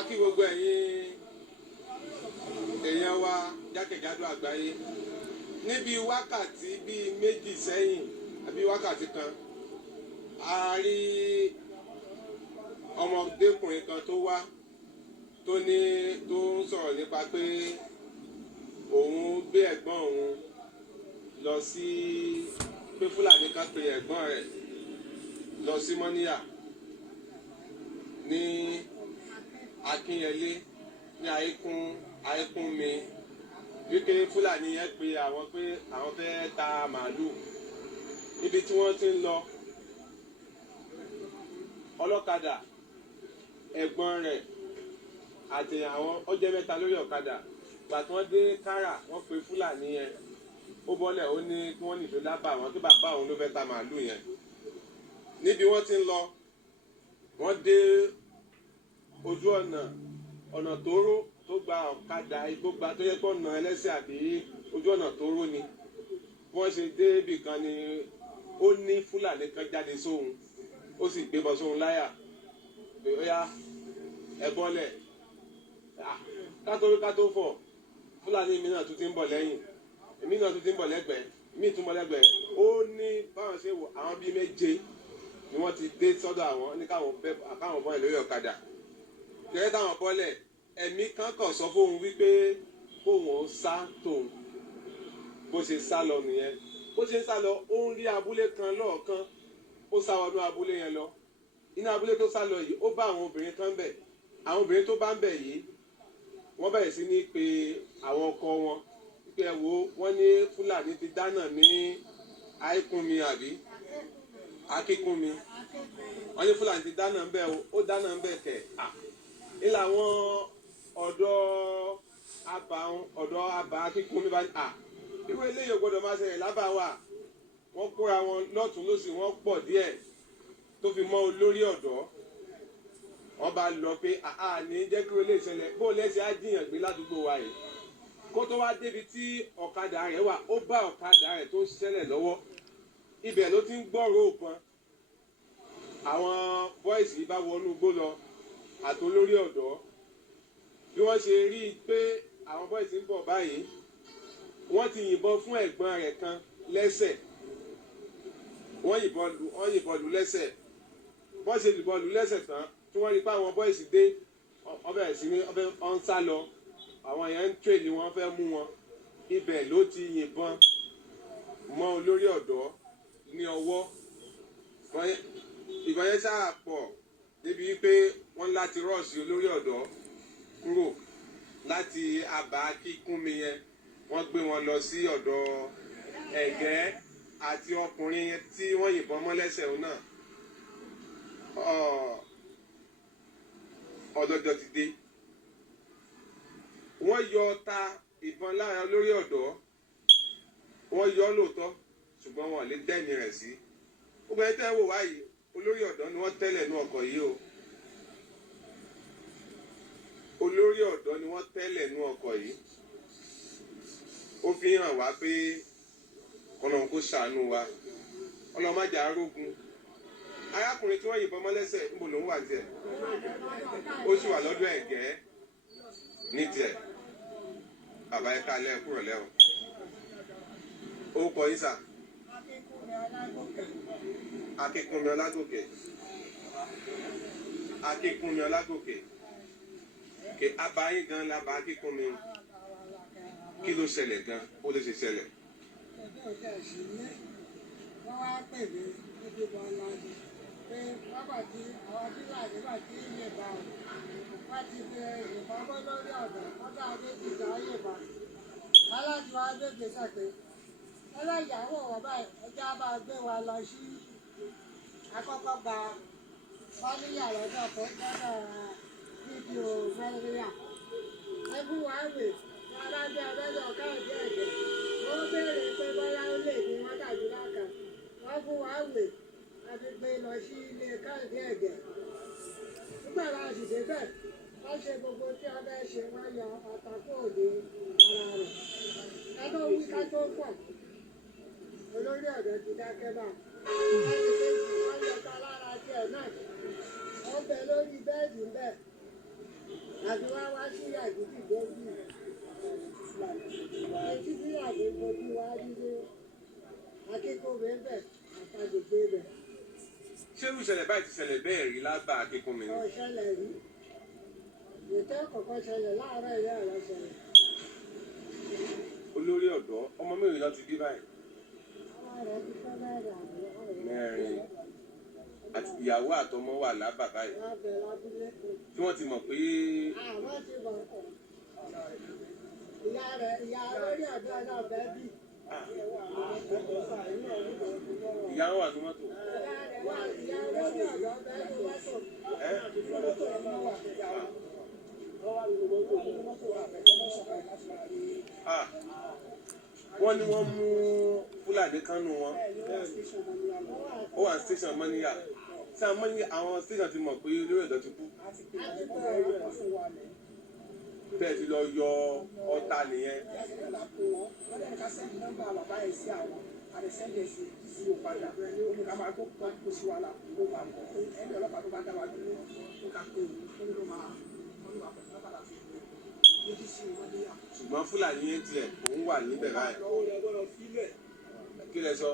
A kí gbogbo ẹ̀yin èèyàn wa jákèjádò àgbáyé. Níbi wákàtí bíi méjì sẹ́yìn àbí wákàtí kan, a rí ọmọdékùnrin kan tó wá tó ń sọ̀rọ̀ nípa pé òun gbé ẹ̀gbọ́n òun lọ sí pé Fúlàní kan pe ẹ̀gbọ́n rẹ̀ lọ sí Mọ́níyà ní Akínyẹlé ní Ayékúnmi wípé Fúlàní yẹn pe àwọn pé àwọn fẹ́ ta màálù. Níbi tí wọ́n ti ń lọ, ọlọ́kadà ẹ̀gbọ́n rẹ̀ àti àwọn ọjọ́ mẹ́ta lórí ọ̀kadà gbà tí wọ́n dé Kára wọ́n pe Fúlàní yẹn ó bọ́lẹ̀ ó ní kí wọ́n nìṣó lábà wọn kí bàbá òun ló fẹ́ ta màálù yẹn. Níbi wọ́n ti ń lọ, wọ́n dé ojú ọ̀nà tóóró tó gba ọ̀kadà igbó gba tó yẹ kó ọ̀nà ẹlẹ́sẹ̀ àbí ojú ọ̀nà tóóró ni. Wọ́n ṣe dé ibì kan ni ó ní Fúlàní kan jáde sóhun ó sì gbébọn sóhun láyà pé ó yá ẹ bọ́lẹ̀ kátó fọ̀ Fúlàní mi náà tún ti ń bọ̀ lẹ́yìn èmi náà tún ti ń bọ̀ lẹ́gbẹ̀ẹ́ mi tún bọ̀ lẹ́gbẹ̀ẹ́. Ó ní báwọn ṣe wò àwọn bíi méje ni wọ́n ti dé sọ́dọ̀ àwọn ní káwọn bọ́ọ̀lẹ̀ lórí ọ̀kadà. Kẹ́rẹ́ táwọn bọ́ọ̀lẹ̀ ẹ̀mí kan kàn sọ fóun wípé kóun ó sá tóun bó ṣe sá lọ nìyẹn. Bó ṣe ń sá lọ ó ń rí abúlé kan lọ́ọ̀kan ó sá wọnú abúlé yẹn lọ. Inú abúlé tó sá lọ yìí ó bá àwọn obìnrin kan bẹ̀. Àwọn obìnrin tó bá ń bẹ̀ yìí wọ́n bẹ̀rẹ̀ sí ní pe àwọn ọkọ wọn pé ẹ wo wọ́n ní Fúlàní ti dáná ní Ayékúnmi àbí Akínkúnmi. Wọ́n ní Fúlàní ti dáná ń bẹ̀ ó dáná ń bẹ̀ kẹ̀ ilé àwọn ọ̀dọ́ àbá Akínkúnmi bá irú eléyìí gbọ́dọ̀ máa ṣẹlẹ̀ lábá wa. Wọ́n kóra wọn lọ́tún lósì wọ́n pọ̀ díẹ̀ tó fi mọ́ olórí ọ̀dọ́. Wọ́n bá lọ pé ní jẹ́ kí ó lè ṣẹlẹ̀ bó lẹ́sẹ̀ á jiyàn gbé ládùúgbò wa yìí. Kó tó wá débi tí ọ̀kadà rẹ̀ wà ó bá ọ̀kadà rẹ̀ tó ń ṣẹlẹ̀ lọ́wọ́. Ibẹ̀ ló ti ń gbọ́rọ̀ òpọn. Àwọn bọ́ìsì yìí bá wọnú igbó lọ àti olórí ọ̀dọ́. Bí wọ́n ṣe rí i pé àwọn bọ́ìsì ń bọ̀ báyìí wọ́n ti yìnbọn fún ẹ̀gbọ́n rẹ̀ kan lẹ́sẹ̀. Wọ́n yìnbọn lù lẹ́sẹ̀. Bọ́n ṣe yìnbọn lù lẹ́sẹ̀ tán tí wọ́n rí pé àwọn bọ́ìsì dé ọbẹ̀ sí ní ọ̀n sá lọ. Àwọn yẹn ń tírèlì wọn fẹ́ mú wọn. Ibẹ̀ ló ti yìnbọn mọ́ olórí ọ̀dọ́ ní ọwọ́. Ìbọn yẹn sáà pọ̀ débi wípé wọ́n láti rọ́ọ̀sì olórí ọ̀dọ́ kúrò láti àbá Akínkúnmi yẹn. Wọ́n gbé wọn lọ sí ọ̀dọ̀ Ẹ̀gẹ́ àti ọkùnrin tí wọ́n yìnbọn mọ́ lẹ́sẹ̀ òun náà. Ọ̀dọ̀dọ̀ ti dé. Wọ́n yọ ọta ìbọn lára olórí ọ̀dọ́. Wọ́n yọ ọ́ lóòótọ́ ṣùgbọ́n wọn ò lè dẹ́mi rẹ̀ sí. Gbogbo ẹni tẹ́ ẹ wò wáyìí olórí ọ̀dọ́ ni wọ́n tẹ́lẹ̀ nú ọkọ̀ yìí o. Olórí ọ̀dọ́ ni wọ́n tẹ́lẹ̀ nú ọkọ̀ yìí. Ó fi hàn wá pé Ọlọ́run kó ṣàánú wa. Ọlọ́run má jà arógun. Arákùnrin tí wọ́n yìnbọn mọ́ lẹ́sẹ̀ níbo ló ń wà tiẹ̀? Ó sì wà lọ́dọ̀ Ẹ̀gẹ́ ní tiẹ̀. Bàbá ẹ̀ka alẹ́ kúrò lẹ́wọ̀n. Ó kọ yín sà. Akínkúnmi Ọlágòkè. Akínkúnmi Ọlágòkè. Abayín gan la bá Akínkúnmi. Kí ló ṣẹlẹ̀ gan? Ó lè ṣe ṣẹlẹ̀. Wọ́n wá pè mí níbi bọ́lá ni pé wákàtí àwọn Fúlàní bá ti ń yìnbọn wọ́n ti fi ìbọn bọ́ lórí ọ̀dọ̀ wọ́n bá méjì tó yìnbọn. Aláàjì wa gbègbè sàpé ẹlẹ́yàwó wọn báyìí ẹjọ́ bá gbé wa lọ sí àkọ́kọ́ gba Mọ́níyà lọ́dọ̀ tó gbọ́dọ̀ fídíò Mọ́níyà. Ẹbú wa wè alájọ ọlọ́dọ̀ káàdì ẹ̀jẹ̀ ó béèrè pé bọ́lá ó lè ní wákàtí láka wọ́n fún wa wè àti gbé lọ sí ilé káàdì ẹ̀jẹ̀. Nígbà láti sì débẹ̀ wọ́n ṣe gbogbo tí wọ́n fẹ́ ṣe wọ́n yọ àtàkùn òde ara rẹ̀. Ẹgbẹ́ wí ká tó pọ̀ olórí ọ̀dọ́ ti dákẹ́ bá ẹni kejì wọ́n yọ ká lára tiẹ̀ náà wọ́n bẹ lórí bẹ́ẹ̀dì ń bẹ̀. àti wá sí àdúgbò gbòógì etí bí àgbègbè bí wá nílé akíkóbe bẹ̀ àtàgbègbè bẹ̀. ṣé irú ìṣẹ̀lẹ̀ báyìí ti ṣẹlẹ̀ bẹ́ẹ̀ rí lágbà Akínkúnmi ni? Ọ̀ṣẹlẹ̀ rí ètò kọ̀ọ̀kan ṣẹlẹ̀ láàárọ̀ ilé ọ̀rọ̀ ṣẹlẹ̀. olórí ọ̀dọ́ ọmọ mẹ́rin ló ti bí báyìí. Ọmọ rẹ̀ ti fẹ́ mẹ́rin àbúrò mẹ́rin àti ìyàwó àtọmọ wà lábà báyìí lábẹ́ lábúlé kan. tí wọ́n ti mọ̀ pé Àwọn ti bọ̀ ìyá lórí ọ̀dọ́ náà bẹ́ẹ̀ bí. ìyá wọn wà ní mọ́tò. Ìyá lórí ọ̀dọ́ bẹ́ẹ̀ bí mọ́tò. Wọ́n ní wọ́n mú Fúlàní kan nù wọn. Ó wà ní station Mọ́níyà. Ṣé àwọn station ti mọ̀ pé olórí ọ̀dọ́ ti kú? Bẹ́ẹ̀ ti lọ yọ ọta nìyẹn. Ṣùgbọ́n Fúlàní yẹn tiẹ̀ òun wà níbẹ̀ báyìí. Kí lẹ sọ?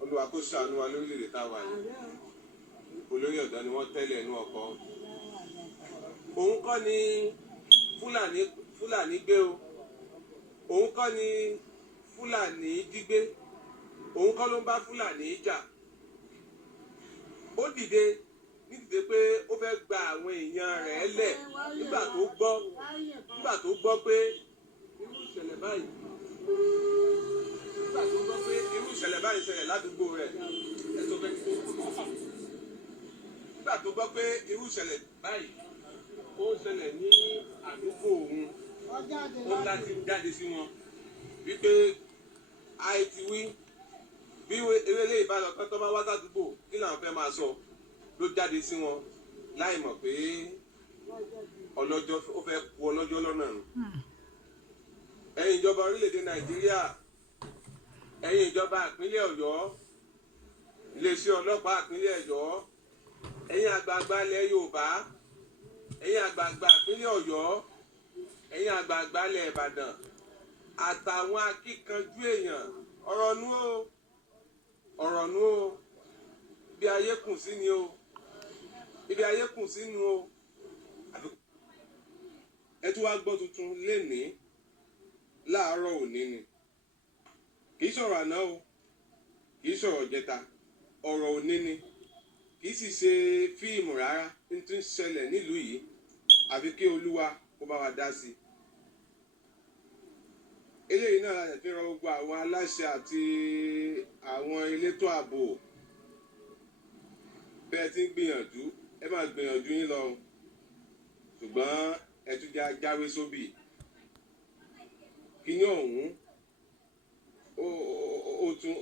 Olúwa kó ṣàánú wa lórílẹ̀-èdè táwa yìí. Olórí ọ̀dọ́ ni wọ́n tẹ́lẹ̀ inú ọkọ̀. Òun kọ́ ni Fúlàní gbé o. Òun kọ́ ni Fúlàní jí gbé. Òun kọ́ ló ń bá Fúlàní jà. Ó dìde nídìde pé ó fẹ́ gba àwọn èèyàn rẹ̀ lẹ̀ nígbà tó gbọ́ pé irú ìṣẹ̀lẹ̀ báyìí ṣẹlẹ̀ ládùúgbò rẹ̀. Nígbà tó gbọ́ pé irú ìṣẹ̀lẹ̀ báyìí ó ṣẹlẹ̀ ní àdúgbò òun, ó láti jáde sí wọn wípé àìtí wí bí eré ìbálò kan tó bá wá sádùúgbò kí làwọn fẹ́ máa sọ, ló jáde sí wọn láì mọ̀ pé ọlọ́jọ́ ó fẹ́ kú ọlọ́jọ́ lọ́nà nù. Ẹ̀yin ìjọba orílẹ̀-èdè Nàìjíríà, ẹ̀yin ìjọba ìpínlẹ̀ Ọ̀yọ́, iléeṣẹ́ ọlọ́pàá ìpínlẹ̀ Ọ̀yọ́, ẹ̀yin àgbààgbà ilẹ̀ Yorùbá, ẹ̀yin àgbààgbà ìpínlẹ̀ Ọ̀yọ́, ẹ̀yin àgbààgbà ilẹ̀ Ìbàdàn àtàwọn akíkanjú èèyàn, ọ̀rọ̀ nú o, bí ayé kùn sí ni o, ibi ayé kùn sí nu o. Ẹ tún wá gbọ́ tuntun lénìí láàárọ̀ òní ni, kì í sọ̀rọ̀ àná o, kì í sọ̀rọ̀ jẹta, ọ̀rọ̀ òní ni, kì í sì ṣe fíìmù rárá ní tí ń ṣẹlẹ̀ nílùú yìí, àfi kí Olúwa kó bá wa dá sí i. Eléyìí náà láti fi ràn gbogbo àwọn aláṣẹ àti àwọn elétò ààbò, bẹ́ẹ̀ tí ń gbìyànjú, ẹ máa gbìyànjú yín lọ, ṣùgbọ́n ẹ tún jáwé sóbì. Kíní ọ̀hún ó tún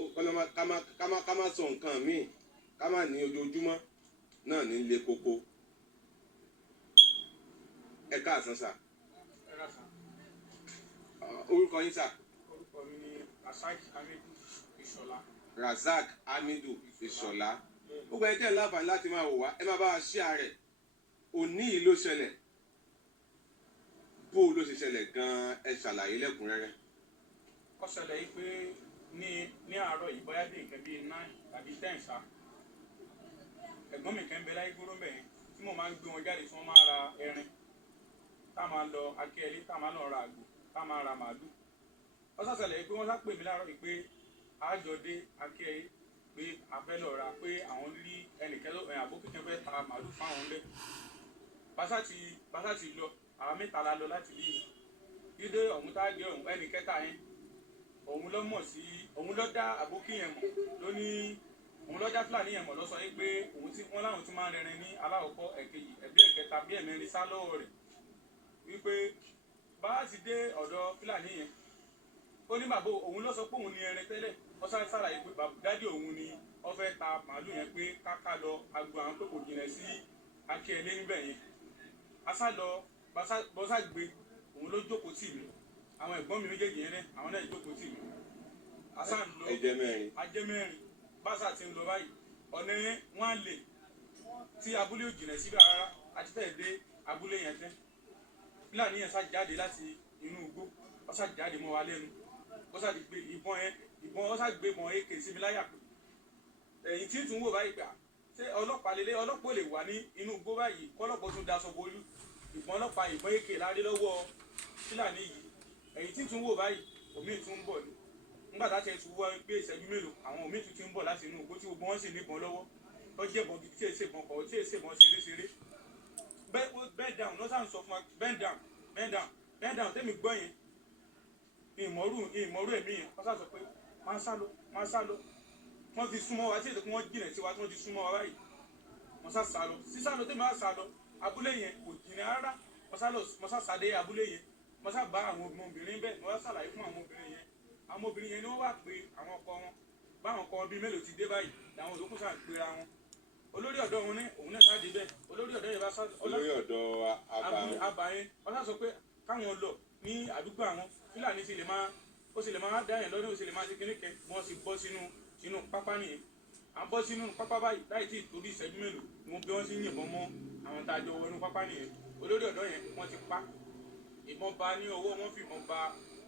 ká má sọ nǹkan míì, ká má ní ojoojúmọ́ náà ní le koko. Ẹ káàsán sà. Orúkọ yín sà? Orúkọ mi ni Razak Hamidu Ìṣọ̀lá. Razak Hamidu Ìṣọ̀lá. Gbogbo ẹni tẹ́ ẹ̀ láǹfààní láti máa wò wá, ẹ máa bá wa share rẹ̀. Òní yìí ló ṣẹlẹ̀. Bó ló ṣe ṣẹlẹ̀ gan-an, ẹ ṣàlàyé lẹ́kùnrẹ́rẹ́. Ó ṣẹlẹ̀ yìí pé ní àárọ̀ yìí bóyá dé nǹkan bíi 9 tàbí 10 ṣá. Ẹ̀gbọ́n mi kan ń bẹ láyé gbóró ń bẹ̀ yẹn tí mo máa ń gbé wọn jáde tí wọ́n máa ra ẹrin. Tá a máa lọ Akíẹlé, tá a máa lọ ra àgbò, tá a máa ra màálù. Ó ṣàṣẹlẹ̀ yìí pé wọ́n sá pè mí láàárọ̀ yìí pé àjọ dé Akíẹlé pé a fẹ́ lọ ra pé àwọn rí ẹnìkan àbókí kan fẹ́ ta màálù fáwọn ńlẹ̀. Bàṣà ti lọ, àwọn mẹ́ta la lọ láti bí dídé ọ̀hún tá a jẹ́ ọ̀hún ẹnì kẹta yẹn. Òun ló mọ̀ sí, òun ló dá àbókí yẹn mọ̀ lóní, òun ló dá Fúlàní yẹn mọ̀ lọ sọ pé òun tí wọ́n láwọn tí máa ń rẹrin ní aláwọ̀kọ́ ẹ̀kejì ẹ̀bí ẹ̀kẹta bí ẹ̀mẹrin sá lọ́wọ́ rẹ̀ wípé bá a ti dé ọ̀dọ̀ Fúlàní yẹn ó ní bàbá òun ló sọ pé òun ní ẹrin tẹ́lẹ̀ ó ṣàlàyé pé dádì òun ni ó fẹ́ ta màálù yẹn pé káká lọ agbo àwọn tó kò jìnà sí Akíẹlé níbẹ̀ yẹn. A sá lọ bọ́sà gbé òun ló jókòó tì mí àwọn ẹ̀gbọ́n mi méjèèjì yẹn náà àwọn náà jókòó tì mí àṣà ń lọ ajẹ́ mẹ́rin báṣà ti ń lọ báyìí ọ̀nà yẹn wọ́n á lè tí abúlé ò jìnà síbẹ̀ rárá àti fẹ́ẹ̀ dé abúlé yẹn tẹ́ fúlàní yẹn sá jáde láti inú igbó wọ́n sá jáde mọ́ wa lẹ́nu wọ́n sá ti gbé ìbọn wọ́n sá gbé ìbọn AK sí mi láyà pé ẹ̀yìn tí ń tún wò báyìí pé ṣé ọlọ́pàá lélẹ́ ọlọ́pàá lè wà ní inú igbó báyìí kọ́lọ́pàá tún daṣọ bolú ìbọn ọlọ́pàá ìbọn AK láre lọ́wọ́ fúlàní yìí ẹ̀yìn tí ń tún wò báyìí omi tún ń bọ̀ ní nígbà tá a ti tún wá gbé ìṣẹ́jú mélòó àwọn omi tún ti ń bọ̀ láti inú igbó tí gbogbo wọn sì níbọn lọ́wọ́ tó jẹ́ ìbọn gidi tí èsè ìbọn kọ̀ tí èsè ìbọn ṣeré bend down náà sàn sọ fún wa bend down tẹ́mi gbọ́ yẹn ìmọ̀rú ẹ̀mí yẹn wọ́n sàn sọ pé máa sá lọ wọ́n ti súnmọ́ wa tí èdè kí wọ́n jìnà sí wa tí wọ́n ti súnmọ́ wa báyìí wọ́n sá lọ sísá lọ tẹ́mi á sá lọ abúlé yẹn kò jìnà rárá wọ́n sá sáde abúlé yẹn wọ́n sá bá àwọn ọmọbìnrin bẹ́ẹ̀ wọ́n sàlàyé fún àwọn ọmọbìnrin yẹn ni wọ́n wá pé àwọn ọkọ wọn báwọn ọkọ bíi mélòó ti dé báyìí làwọn olókùn sàn pera wọn olórí ọ̀dọ́ wọn ní òun náà sáà dé bẹ́ẹ̀ olórí ọ̀dọ́ yẹn bá sá olórí ọ̀dọ́ abayẹn wọ́n sá sọ pé káwọn lọ ní àdúgbò àwọn fúlàní sì lè máa dá yẹn lọ́dún ó sì lè máa ṣe kíní kẹ wọ́n sì bọ́ sínú pápá nìyẹn à ń bọ́ sínú pápá báyìí láì tí torí ìṣẹ́jú mélòó ni wọ́n bí wọ́n sì ń yìnbọn mọ́ àwọn tá a jọ wọnú pápá nìyẹn olórí ọ̀dọ́ yẹn wọ́n ti pa ìbọn bá ní ọwọ́ wọ́n fi ìbọn ba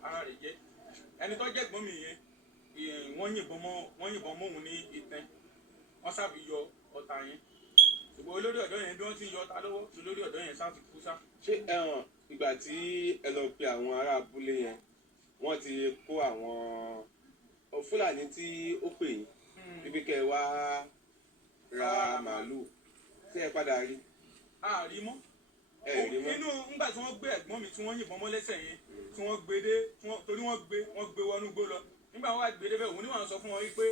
ara rẹ̀ jẹ́ ẹni tó jẹ́ gbọ́n mi yẹn wọ́n yìnbọn mọ́ òun ní ìtẹ́ wọ́n sábì yọ ọ̀tá yẹn ṣùgbọ́n olórí ọ̀dọ́ yẹn bí wọ́n ti yọ ọ̀tá lọ́wọ́ olórí ọ̀dọ́ yẹn sáà ti kú sá. ṣé ìgbà tí ẹ lọ pe àwọn ará abúlé yẹn wọ́n ti kó àwọn fúlàní tí ó pè yín bíbí kẹ́ ẹ wá ra màálù tí ẹ padà rí. a rí mọ́ inú ńgbà tí wọ́n gbé ẹ̀gbọ́n mi tí wọ́n yìnbọn mọ́ lẹ́sẹ̀ yẹn tí wọ́n gbé dé torí wọ́n gbé wọnú gbó lọ nígbà wọ́n wá gbé débẹ̀ òun ni wọ́n sọ fún wọn wípé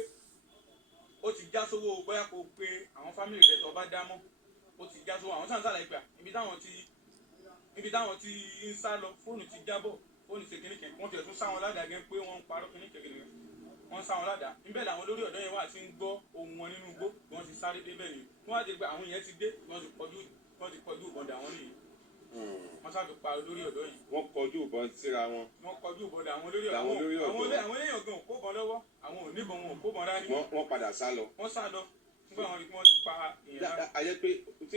ó ti já sówó bóyá kó pe àwọn fámìlì rẹ̀ tó bá dá mọ́ ó ti já sówó àwọn sàǹsà láìpẹ́ ibi táwọn ti ń sá lọ fóònù ti jábọ̀ fóònù ṣe kìnnìkẹ́ wọ́n ti ẹ̀tún sáwọn ládàá gẹ́ pé wọ́n ń parọ́ kìnnìkẹ́ wọ́n sáwọn ládàá níbẹ̀ làwọn olórí ọ̀dọ́ yẹn wà ti ń gbọ́ ohun wọn nínú igbó wọ́n ti sáré débẹ̀ ni wọ́n wá ti gbé àwọn yẹn ti dé wọ́n ti kọjú ìbọn dà wọ́n nìyí wọ́n sábà pa olórí ọ̀dọ́ yìí. wọ́n kọjú ìbọn síra wọn. wọ́n kọjú ìbọn dà àwọn olórí ọ̀dọ́ àwọn èèyàn gan kó bọ́n lọ́wọ́ àwọn ò níbọn wọn ò kó bọ́n dání. wọ́n padà sá lọ. wọ́n sá lọ nígbà wọn rí i pé wọ́n ti pa èèyàn náà. ayé pé tí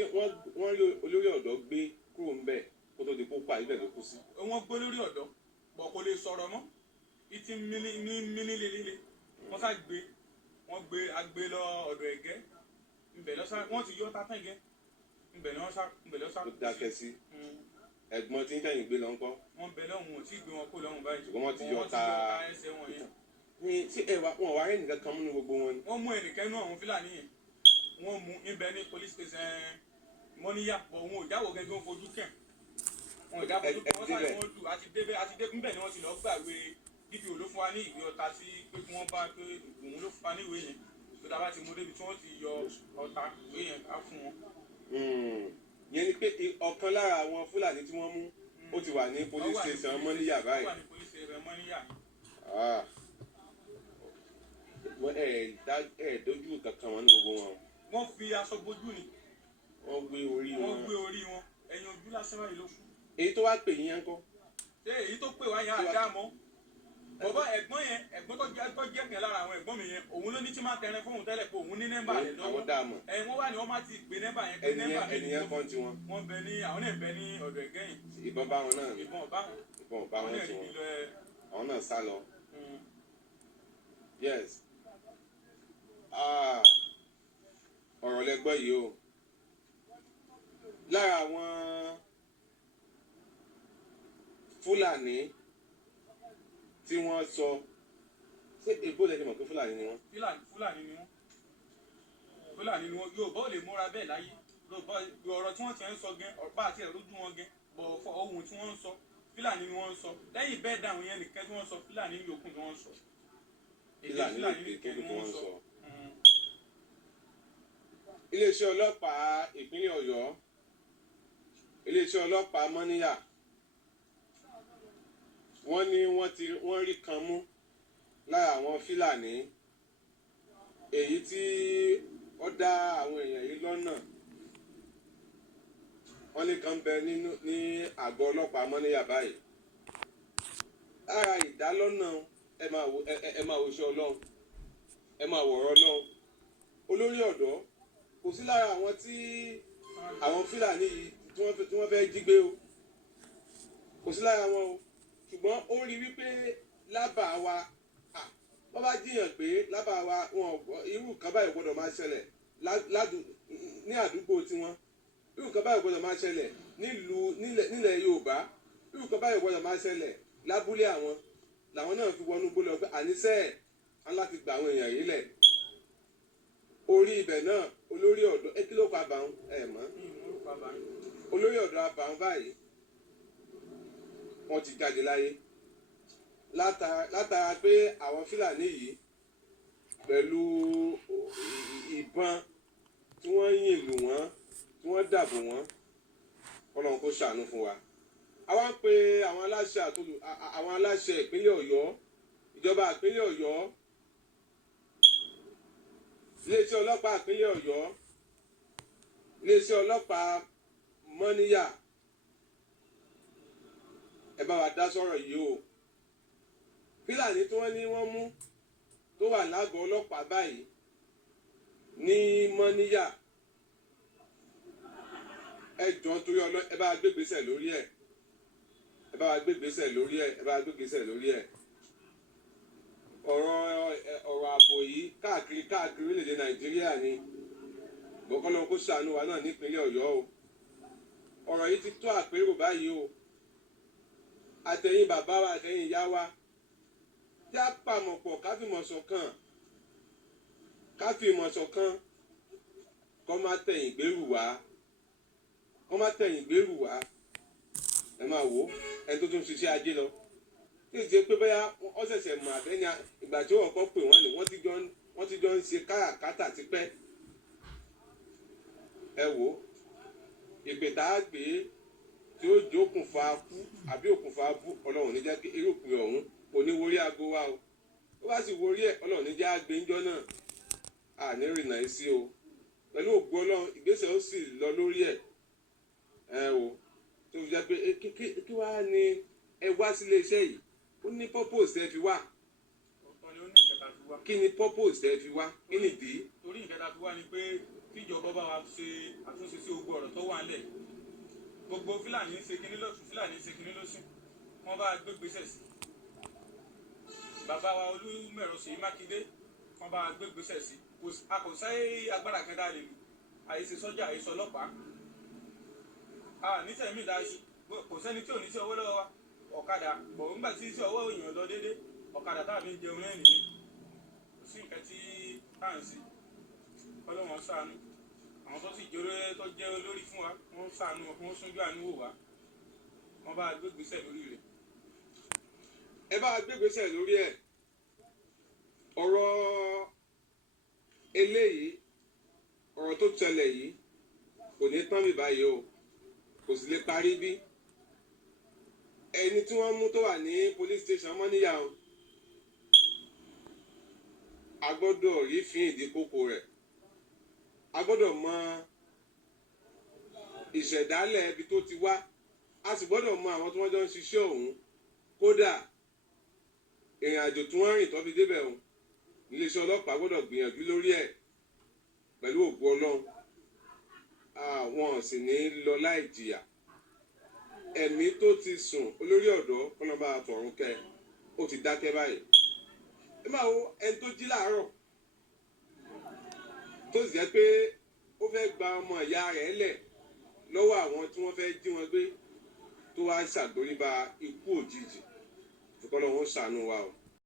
wọ́n rí olórí ọ̀dọ́ gbé kúrò ń bẹ̀ kó tó di kó pa ibẹ̀ ló kú sí. wọ́n gbé olórí ọ̀dọ́ bọ̀ kò lè sọ̀rọ̀ mọ́ ìtì mímí líle wọ́n sá gbé wọ́n gbé agbé lọ ọ̀dọ̀ ẹ̀gẹ́ ńbẹ̀ lọ́sà wọ́n ti yọ tátán ẹ̀gẹ́ ńbẹ̀ lọ́sà. ó dákẹ́ sí ẹ̀gbọ́n tí ń tẹ̀yìn gbé lọ ńkọ́. wọ́n bẹ lọ́hùn ò tí ì gbé wọn kó lọ́hùn báyìí. ṣùgbọ́n wọ́n ti yọ ta ẹsẹ̀ wọn yẹn. ní tí wọn wá rẹ̀ nìkan kan mú ní gbogbo wọn ni. wọ́n mú ẹnìkan inú àwọn fúlàní yẹn wọ́n mú ibẹ̀ ní police station mọ́níyà bọ̀ wọn ò jáwọ́ gẹ́gẹ́ wọn fojú kẹ̀ wọn ò jáwọ́ fojú kẹ̀ wọ́n sáré wọn lù àti débẹ̀ ńbẹ̀ ni wọ́n ti lọ gbàgbé DPO ló fún wa ní ìwé ọ̀tá sí pé kí wọ́n bá pé òun ló fún wa ní ìwé yẹn tó dábàá ti mú débi tí wọ́n ti yọ ọ̀tá ìwé yẹn á fún wọn. yẹn ni pé ọ̀kan lára àwọn fúlàní tí wọ́n mú ó ti wà ní police station mọ́níyà báyìí. ó wà ní police station mọ́níyà. dojú kankan wọn ní gbogbo wọn. wọ́n fi aṣọ bojú ni. wọ́n gbé orí wọn. ẹ̀yìn ojú lásán báyìí ló kù. èyí tó wá pè yín yẹn kọ́. ṣé èyí tó pè wá yẹn àdá mọ́ bọ̀bọ̀ ẹ̀gbọ́n tó jẹ́ kẹ́ lára àwọn ẹ̀gbọ́n mi yẹn òun ló ní tí máa tẹ̀rẹ̀ fóun tẹ́lẹ̀ pé òun ní nẹ́mbà rẹ̀ lọ́wọ́ àwọn dáàmú wọ́n wà ní wọ́n máa ti gbé nẹ́mbà yẹn pé nẹ́mbà mi ẹnìyẹn kan ti wọn. wọ́n bẹ ní àwọn náà bẹ ní ọ̀dọ̀ ẹ̀gẹ́ yìí. ìbọn bá wọn náà. ìbọn bá wọn ti wọn. àwọn náà sá lọ. yes ọ̀rọ̀ lẹ gbọ́ yìí o lára àwọn fúlàní tí wọ́n sọ ṣé èbó lẹ́ni mọ̀ pé fúlàní ni wọ́n. fúlàní ni wọ́n Yorùbá ò lè múra bẹ́ẹ̀ láyé Yorùbá ọ̀rọ̀ tí wọ́n ti ń sọ gẹ́ ọ̀pá àti ẹ̀rújú wọn gẹ́ bọ̀ ohun tí wọ́n ń sọ fúlàní ni wọ́n ń sọ lẹ́yìn bẹ́ẹ̀ dáhùn yẹn nìkan tí wọ́n sọ fúlàní yòókù tí wọ́n ń sọ. fúlàní nìkan tí wọ́n ń sọ. iléeṣẹ́ ọlọ́pàá ìpínlẹ̀ Ọ̀yọ́ iléeṣẹ́ ọlọ́pàá mọ́níyà wọ́n ní wọ́n rí kan mú lára àwọn fúlàní èyí tí ó dá àwọn èèyàn yìí lọ́nà wọ́n ní kan bẹ ní àgọ́ ọlọ́pàá mọ́níyà báyìí. Lára ìdálọ́nà ẹ máa wo iṣẹ́ Ọlọ́run, ẹ máa wọ̀rọ̀ Ọlọ́run. Olórí ọ̀dọ́ kò sí lára àwọn tí àwọn Fúlàní yìí tí wọ́n fẹ́ jí gbé o, kò sí lára wọn o, ṣùgbọ́n ó rí wípé lábàá wa wọ́n bá jiyàn pé lábàá wa wọn irú kan báyìí gbọ́dọ̀ máa ṣẹlẹ̀ ní àdúgbò tiwọn, irú kan báyìí gbọ́dọ̀ máa ṣẹlẹ̀ nílẹ̀ Yorùbá, irú kan báyìí gbọ́dọ̀ máa ṣẹlẹ̀ lábúlé àwọn làwọn náà fi wọnú gbólọ pé àníṣe ẹ̀ láti gba àwọn èèyàn yìí lẹ̀. Orí ibẹ̀ náà olórí ọ̀dọ́ kí ló pa àbàwọn mọ́ olórí ọ̀dọ́ àbàwọn báyìí wọ́n ti jáde láyé látara pé àwọn Fúlàní yìí pẹ̀lú ìbọn tí wọ́n yìn lù wọ́n tí wọ́n dàbò wọ́n, Ọlọ́run kó ṣàánú fún wa. Àwa ń pe àwọn aláṣẹ ìpínlẹ̀ Ọ̀yọ́, ìjọba ìpínlẹ̀ Ọ̀yọ́, iléeṣẹ́ ọlọ́pàá ìpínlẹ̀ Ọ̀yọ́, iléeṣẹ́ ọlọ́pàá mọ́níyà, ẹ bá wa dá sọ̀rọ̀ yìí o. Fúlàní tí wọ́n ní wọ́n mú tó wà lágọ̀ọ́ ọlọ́pàá báyìí ní mọ́níyà, ẹ jọ̀ọ́ torí Ọlọ́run ẹ bá wa gbégbèsè lórí ẹ̀, ẹ bá wa gbégbèsè lórí ẹ̀, ẹ bá wa gbégbèsè lórí ẹ̀. Ọ̀rọ̀ ààbò yìí káàkiri orílẹ̀-èdè Nàìjíríà ni bọ́kọ́lọ́ kó ṣàánú wa náà nípínlẹ̀ Ọ̀yọ́ o. Ọ̀rọ̀ yìí ti tó àpérò báyìí o. Àtẹ̀yìn bàbá wa àtẹ̀yìn ìyá wa tí a pàmò pọ̀ ká fìmọ̀ ṣọ̀kan kọ́ má tẹ̀yìn gbèrú wá, ẹ máa wò ó ẹni tó tún ṣiṣẹ́ ajé lọ tí ì ṣe pé bóyá wọ́n ṣẹ̀ṣẹ̀ mọ̀ àbẹ́ni ìgbà tí wọ́n kọ́ pè wọ́n ni wọ́n ti jọ ń ṣe káràkátà tipẹ́. Ẹ wò ó ìpè tá a gbé tí ó jẹ́ okùnfà kú àbí okùnfà bú, Ọlọ́run ní jẹ́ kí irúpin ọ̀hún kò ní worí aago wa o. Ó bá sì worí ẹ̀ Ọlọ́run ní jẹ́ àgbé ńjọ́ náà àní rìnà sí o. Pẹ̀lú ògo Ọlọ́run ìgbésẹ̀ ó sì lọ lórí ẹ̀. Ẹ wò tó fi jẹ́ pé kí wàá ní ẹ wá sílé iṣẹ́ yìí, ó ní purpose tẹ́ fi wá. Kí ni purpose tẹ́ fi wá? Kí ni ìdí? Torí ìkẹta fi wá ni pé kíjọba bá wa ṣe àtúnṣe sí gbogbo ọ̀rọ̀ tó wà nílẹ̀. Gbogbo Fúlàní ń ṣe kinní lọ́sùn, Fúlàní ń ṣe kinní lọ́sùn, wọ́n bá gbé gbèsè sí. Bàbá wa Olúmẹ̀rọ Ṣèyí Mákindé wọ́n bá gbé gbèsè sí. A kò sáyé agbára kẹta lè lù, àìsè sọ́jà àìsè ọlọ́pàá. Níṣẹ́ mi dáa sí, kò sẹ́ni tí ò ní sí ọwọ́ lọ́wọ́ wa. Ọ̀kadà bọ̀ nígbà tí sí ọwọ́ èèyàn lọ déédéé, ọ̀kadà táàbí ń jẹun náà nìyẹn. Kò sí nǹkan tí táà ń sí. Ọlọ́run ṣàánú. Àwọn tó sì jẹ́ olórí fún wa, wọ́n ṣàánú wọn, wọ́n sójú àánú wò wá. Wọ́n bá gbégbèsè lórí rẹ̀. Ẹ bá gbégbèsè lórí ẹ̀. Ọ̀rọ̀ eléyìí, ọ̀rọ̀ tó ṣẹlẹ̀ yìí kò ní tán mi báyìí o, kò sì lè parí bí. Ẹni tí wọ́n mú tó wà ní police station mọ́níyà o, a gbọ́dọ̀ rí fín ìdí kókó rẹ̀. A gbọ́dọ̀ mọ ìṣẹ̀dálẹ̀ ibi tó ti wá, a sì gbọ́dọ̀ mọ àwọn tí wọ́n jọ ń ṣiṣẹ́ ọ̀hún. Kódà ìrìn àjò tí wọ́n rìn tó fi débẹ̀ ọ̀hún, iléeṣẹ́ ọlọ́pàá gbọ́dọ̀ gbìyànjú lórí ẹ̀ pẹ̀lú ògo Ọlọ́run. Àwọn sì ní lọ láì jìyà. Ẹ̀mí tó ti sùn olórí ọ̀dọ́ kọ́nọ́bà àtọ̀run kẹ́ ó ti dákẹ́ báyìí. Ẹ máa wo ẹni tó jí láàárọ̀ tó sì jẹ́ pé ó fẹ́ gba ọmọ ìyá rẹ̀ lẹ̀ lọ́wọ́ àwọn tí wọ́n fẹ́ jí wọn gbé tó wá ṣàgbóríba ikú òjijì. Ṣùgbọ́n Ọlọ́run ó ṣàánú wa o.